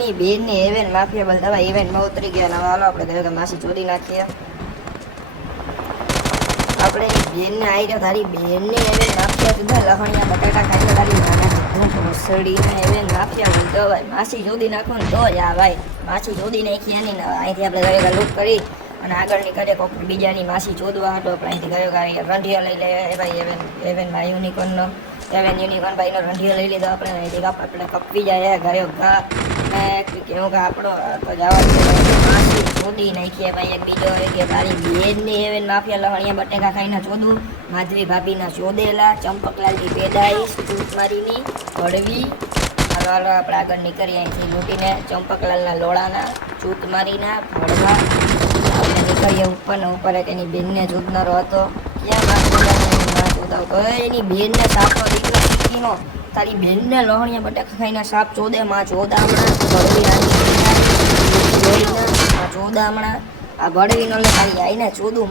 એની બેનની even mafia બોલ દવા ઇવેન્ટમાં ઉતરી ગયા. હવે હાલો આપણે કહ્યું કે માસી ચોરી નાખીએ. આપણે બેનને આવી ગયા. તારી બેનને એવેન માફિયા જુદા લહણિયા બટાટા ખાઈને તારી નાના ઘોસડીને એવેન માફિયા બોલ દવા માસી ચોરી નાખો ને તો જ આ ભાઈ માસી ચોરી નાખી એની ને અહીંથી આપણે કહ્યું લૂંટ કરી અને આગળની કરે કોક બીજાની માસી ચોદવા હતો. આપણે અહીંથી કહ્યું કે રંઢિયા લઈ લે એ ભાઈ એવેનમાં યુનિકોર્નનો યુનિકોર્ન ભાઈનો રંઢિયો લઈ લીધો. આપણે અહીંથી આપણે કપી જાય ગયો ઘા ને કેવું કે આપણો તો જવા માસી ચોદી નાખીએ ભાઈ. એક બીજો હોય કે તારી બેનની એવેન માફિયા લહણિયા બટેકા ખાઈને ચોદું માધવી ભાભીના ચોદેલા ચંપકલાલથી પેદાઈશ ચૂંટમારીની હળવી. હાલો હાલો આપણે આગળ નીકળીએ અહીંથી લૂંટીને ચંપકલાલના લોળાના ચૂંટમારીના ભળવા આપણે નીકળીએ ઉપર ને ઉપર એની બેનને જોદનારો હતો. ક્યાં ચોદાવતો એની બેનને સાપનો દીકરો શીખીનો તારી બેનને લહણિયા બટાકા ખાઈને સાપ ચોદે માં ચોદામણા ભળવી ચોદામણા આ ભળવી નો લે તારી આઈને ચોદું